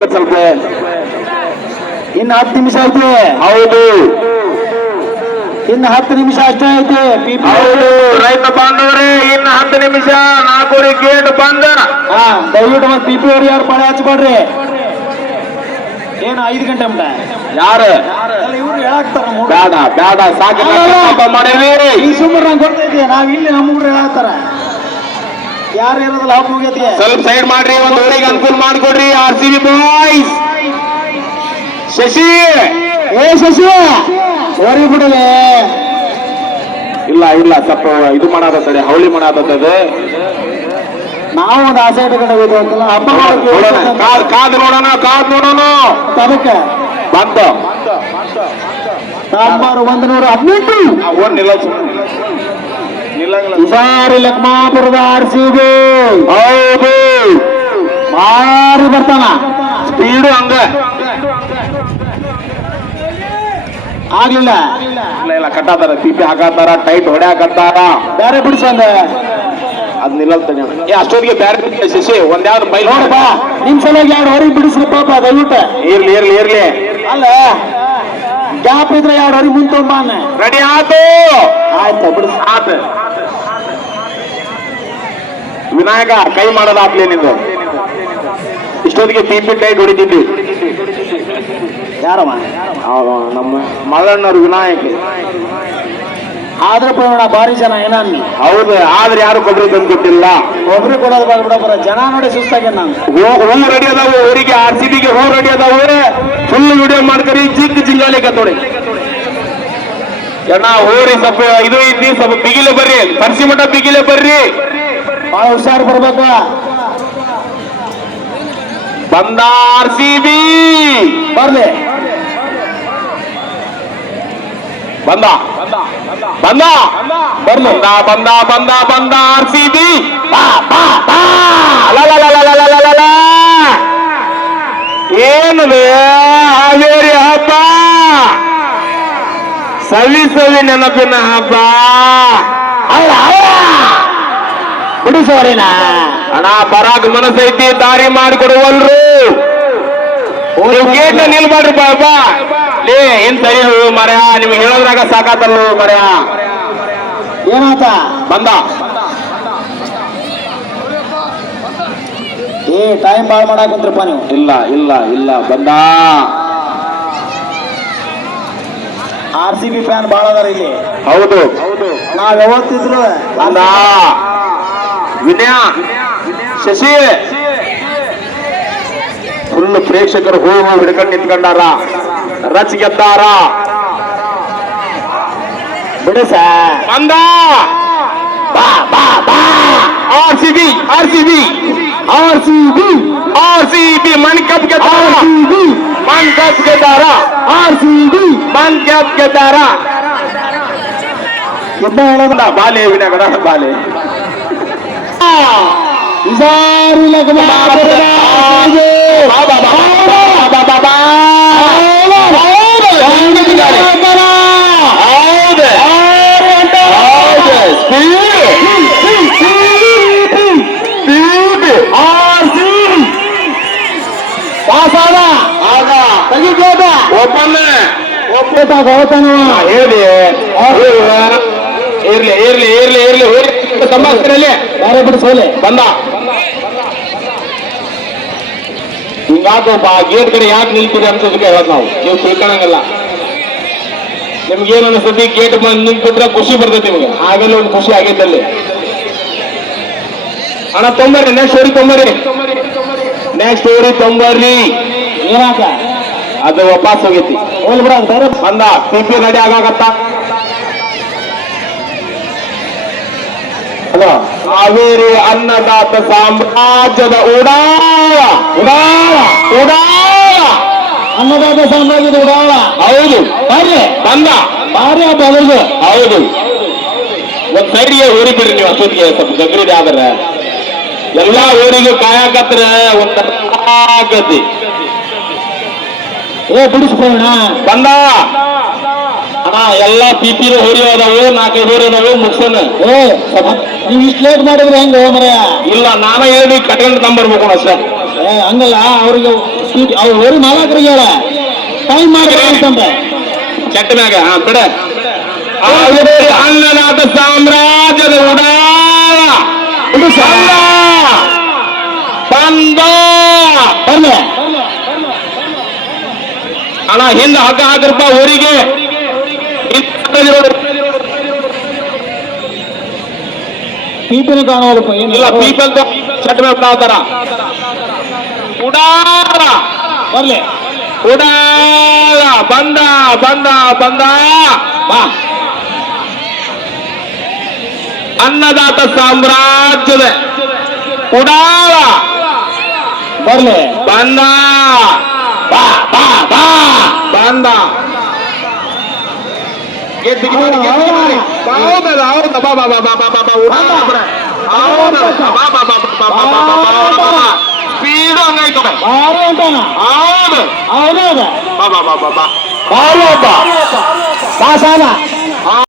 ಸ್ವಲ್ಪ ಇನ್ನು ಹತ್ತು ನಿಮಿಷ ಐತೆ ಹೌದು. ಇನ್ನು ಹತ್ತು ನಿಮಿಷ ಅಷ್ಟೇ ಐತೆ ಹೌದು. ರೈತ ಬಾಂಧವರೇ ಇನ್ನು ಹತ್ತು ನಿಮಿಷ. ನಾಲ್ಕೂರಿ ಗೇಟ್ ಬಂದ. ಹಾ ದಯವಿಟ್ಟು ಮತ್ತೆ ಪಿ ಪಿ ಅವ್ರು ಯಾರು ಪಳೆ ಹಚ್ಕೊಡ್ರಿ? ಏನು ಐದು ಗಂಟೆ ಮಟ ಯಾರು? ಇವ್ರು ಹೇಳಾಕ್ತಾರ ಬೇಡ ಬೇಡ ಸಾಕು. ಈ ಸುಮ್ಮನೆ ನಂಗೆ ಗೊತ್ತೈತೆ ನಾವ್ ಇಲ್ಲಿ ನಮ್ಮ ಊರು ಹೇಳಾಕ್ತಾರ. ಯಾರು ಇರೋದಿಲ್ಲ ಮುಗಿಯತಿ ಸ್ವಲ್ಪ ಸೈಡ್ ಮಾಡ್ರಿ ಒಂದು ಊರಿಗೆ ಅನುಕೂಲ ಮಾಡಿಕೊಡ್ರಿ R C B boys Shashi ಏ ಶಶಿ ಓರಿ ಬಿಡಲೆ. ಇಲ್ಲ ಇಲ್ಲ ತಪ್ಪ ಇದು ಮಾಡಾತದೆ ಹೌಳಿ ಮಾಡಾತದೆ ನಾವು ಒಂದು ಆಸೆ ಅಂತಲ್ಲ ಹಬ್ಬ ನೋಡೋಣ ಕಾದ್ ಕಾದ್ ನೋಡೋಣ ಕಾದ್ ನೋಡೋಣ. ಅದಕ್ಕೆ. ಬಂತು ಒಂದು ನೂರ ಹದಿನೆಂಟು. ಓನ್ ನಿಲ್ಲ ಹುಷಾರಿ ಲಕ್ಮಾಪುರದ ಆರ್ ಸಿ ಬಿ ಹೌದು. ಮಾರಿ ಬರ್ತಾನ. ಸ್ಪೀಡು ಹಂಗ. ಆಗ್ಲಿಲ್ಲ. ಇಲ್ಲ ಇಲ್ಲ ಕಟ್ಟಾತಾರ. ಪಿಪಿ ಹಾಕತ್ತಾರ ಟೈಟ್ ಹೊಡ್ಯಾಕತ್ತಾರ ಬೇರೆ ಬಿಡಿಸಂದ ಅದ್. ನಿಲ್ಲಲ್ತಾನೆ ಏ ಅಷ್ಟೊತ್ತಿಗೆ ಬ್ಯಾರೆ ಬಿಟ್ಟೆ ಶಶಿ. ಒಂದ್ ಯಾವ್ದು ಬೈ ನೋಡಪ್ಪ ನಿಮ್ ಸಲುವಾಗಿ ಎರಡು ಹೊರಗೆ ಬಿಡಿಸ್ರಿ ಪಾಪ ದಯವಿಟ್ಟು. ಇರ್ಲಿ ಇರ್ಲಿ ಇರ್ಲಿ. ಅಲ್ಲ. ಗ್ಯಾಪ್ ಇದ್ರೆ ಎರಡು ಹೊರಗೆ ಮುಂದೆ ತಗೊಂಬಾನ ರೆಡಿ ಆತು. ಆಯ್ತು ಬಿಡು. ಆತ. ವಿನಾಯಕ ಕೈ ಮಾಡೋದಾಗ್ಲಿ ನಿಂದು. ಇಷ್ಟೊತ್ತಿಗೆ ಪಿಪಿ ಟೈಟ್ ಹೊಡಿತಿದ್ವಿ ಯಾರಮ್ಮ ನಮ್ಮ ಮಲ್ಲಣ್ಣವ್ರು ವಿನಾಯಕ. ಆದ್ರೆ ಪ್ರಮಾಣ ಭಾರಿ ಜನ ಏನಾನ ಹೌದು ಆದ್ರೆ ಯಾರು ಕೊಬ್ಬರಿ ತಂದು ಕೊಟ್ಟಿಲ್ಲ ಒಬ್ರಿಗೆ ಕೊಡೋದು ಬಾರ ಬಿಡಬರ ಜನ ನೋಡಿ ಸುಸ್ತಾಗಿ ನಾನು. ಹೂ ರೆಡಿ ಅದಾವ ಊರಿಗೆ ಆರ್ ಸಿ ಬಿಗೆ ಹೂ ರೆಡಿ ಅದಾವು ಫುಲ್ ವಿಡಿಯೋ ಮಾಡ್ಕರಿ ಜಿಗ್ ಜಿಂಗಾಲಿ ಕತ್ತೋಡಿ ಜನ ಊರಿ ಸ್ವಲ್ಪ ಇದು ಇದ್ದೀನಿ ಸ್ವಲ್ಪ ಬಿಗಿಲೆ ಬರ್ರಿ ಪರ್ಸಿ ಮಠ ಬಿಗಿಲೆ ಬರ್ರಿ. ಬಹಳ ಹುಷಾರು ಬರ್ಬೇಕ. ಬಂದಾರ್ ಸಿ ಬಿ ಬರ್ಲಿ. ಬಂದ ಬಂದ ಬರ್ಲಿ ಬಂದ ಬಂದ ಬಂದ ಬಂದ ಆರ್ ಸಿ ಬಿ ಏನದು ಹಾವೇರಿ ಹಬ್ಬ ಸವಿ ಸವಿ ನೆನಪಿನ ಹಬ್ಬ ಬಿಡಿಸೋರಿನ ಅಣ್ಣ ಬರಾಗ ಮನಸ್ಸೈತಿ ದಾರಿ ಮಾಡಿಕೊಡುವಲ್ರು ನೀವು ಗೇಟ್ನ ನಿಲ್ಬಾಡ್ರಿ ಬಾಬಾ ಲೇ ಏನ್ ಸರಿ ಮರ್ಯ ನಿಮ್ಗೆ ಹೇಳೋದ್ರಾಗ ಸಾಕಾತಲ್ಲು ಮರ್ಯ. ಏನಾತ? ಬಂದ. ಏ ಟೈಮ್ ಭಾಳ ಮಾಡಾಕಂತ್ರಪ್ಪ ನೀವು. ಇಲ್ಲ ಇಲ್ಲ ಇಲ್ಲ ಬಂದ. ಆರ್ ಸಿ ಬಿ ಫ್ಯಾನ್ ಭಾಳ ಅದಾರ ಇಲ್ಲಿ. ಹೌದು. ಹೌದು ನಾವ್ ಯಾವತ್ತಿದ್ರು ಬಂದ. ವಿನಯ ಶಶಿ. ಫುಲ್ ಪ್ರೇಕ್ಷಕರು ಹೂ ಹೂ ಹಿಡ್ಕೊಂಡು ನಿಂತ್ಕೊಂಡಾರ. ರಚ್ ಗೆದ್ದಾರ ಬಿಡಿಸ ಬಂದ R C B R C B R C B R C B Mann cup ಗೆದ್ದಾರ Mann cup ಗೆದ್ದಾರ R C B Mann cup ಗೆದ್ದಾರ ಇದ್ದ ಹೇಳೋದ ಬಾಲೆ ವಿನಗಡ ಬಾಲೆ ಹುಷಾರಿ ಲಗ್ಮಾಪುರದ RCB. ಒಪ್ಪೇತ ಹೋತನು ಹೇಳಿ ಇರ್ಲಿ ಇರ್ಲಿ. ಇರ್ಲಿ ಇರ್ಲಿ ಹೋರಿ ಸಂಭಾಷಣೆಯಲ್ಲಿ. ಬೇರೆ ಬಿಡಿಸೋಲೆ ಬಂದ. ಹಿಂಗಾಕಪ್ಪ ಗೇಟ್ ಕಡೆ ಯಾಕೆ ನಿಲ್ತೀರಿ ಅಂತ ಹೇಳೋದು ನಾವು. ನೀವು ತಿಳ್ಕೊಳಂಗಿಲ್ಲ. ನಿಮ್ಗೇನು ಅನಿಸ್ತತಿ ಗೇಟ್ ಬಂದು ನಿಂತ್ಬಿಟ್ರೆ ಖುಷಿ ಬರ್ತೈತಿ ನಿಮ್ಗೆ. ಆಗಲೇ ಒಂದು ಖುಷಿ ಆಗೈತೆ ಅಲ್ಲಿ. ಅಣ್ಣ ತೊಂಬರ್ರಿ ನೆಕ್ಸ್ಟ್ ಸ್ಟೋರಿ ತೊಂಬರ್ರಿ. ನೆಕ್ಸ್ಟ್ ಸ್ಟೋರಿ ತೊಂಬರ್ರಿ. ಏನಾಕ ಅದು ವಾಪಸ್ ಹೋಗೈತಿ. ಬಂದ ಪಿ ಪಿ ರೆಡಿ ಆಗಾಕತ್ತ ಅದು ಹಾವೇರಿ ಅನ್ನದಾತ ಸಾಮ್ರಾಜ್ಯದ ಉಡಾಳ ಉಡಾಳ ಉಡಾಳ ಅನ್ನದಾತ ಸಾಮ್ರಾಜ್ಯದ ಉಡಾಳ ಹೌದು ಬರ್ರಿ ಬಂದ ಭಾರಿ ಹಬ್ಬ ಅದ್ರದ್ದು ಹೌದು ಒಂದ್ ಸೈಡ್ಗೆ ಊರಿ ಬಿಡ್ರಿ ನೀವು ಅಷ್ಟೊತ್ತಿಗೆ ಸ್ವಲ್ಪ ಗಗ್ರಿದೆ ಆದ್ರೆ ಎಲ್ಲಾ ಊರಿಗೂ ಕಾಯಕತ್ರ ಒಂದ್ ಆಗತಿ ಏ ಬಿಡಿಸ್ಬೋಣ ಬಂದ ಅಣ್ಣ ಎಲ್ಲಾ ಪಿ ಪಿ ಹೋರಿ ಅದಾವು ನಾಲ್ಕೈದು ಹೋರಿ ಅದಾವು ಮುಗ್ಸೋಣ ಏ ಸ್ವಲ್ಪ ನೀವು ಇಷ್ಟು ಲೇಟ್ ಮಾಡಿದ್ರೆ ಹೆಂಗ ಮರ ಇಲ್ಲ ನಾನ ಹೇಳಿ ಕಟ್ಕೊಂಡು ತಂಬರ್ಬೇಕು ಅಷ್ಟೇ ಏ ಹಂಗಲ್ಲ ಅವ್ರಿಗೆ ಅವ್ರು ಹೋರಿ ಮಾಲಕರಿಗೆ ಹೇಳ ಟೈಮ್ ಮಾಡಿ ಅಂತಂದ್ರೆ ಕೆಟ್ಟ ಮ್ಯಾಗ ಹಾ ಬಿಡ ಅನ್ನನಾಥ ಸಾಮ್ರಾಜ್ಯದ ಉಡಾಳ ಇದು ಸಹ ಬಂದ ಬರ್ಲಿ ಅಣ್ಣ ಹಿಂದ ಹಗ್ಗ ಹಾಕ್ರಪ್ಪ ಊರಿಗೆ ಪೀಪಿನ ಕಾಣೋದಪ್ಪ ಏನು ಇಲ್ಲ ಪೀಪಲ್ ಚಟ್ ಮೇಲೆ ತಾವತಾರ ಉಡಾಳ ಬರ್ಲಿ ಉಡಾಳ ಬಂದ ಬಂದ ಬಂದ ಬಾ ಅನ್ನದಾತ ಸಾಮ್ರಾಜ್ಯದ ಉಡಾಳ ಬರ್ಲಿ ಬಂದ అవునా